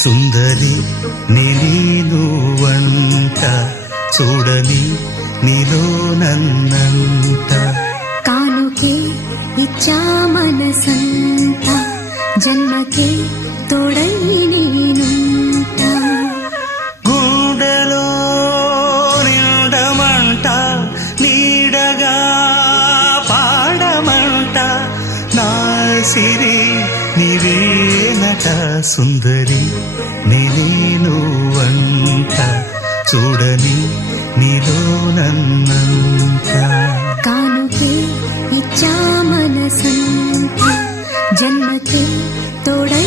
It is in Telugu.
సుందరి నేను వంట చూడని నీలో నన్నంట కానుకే ఇచ్చా మనసంత జన్మకే తోడై నేనుంట గుండెలో నిండమంట నీడగా పాడమంట నా సిరి నీవేనట సుందరి నేను వంట చూడని నీలో నన్నంత కానుకే ఇచ్చా మనసంత జన్మకే తోడై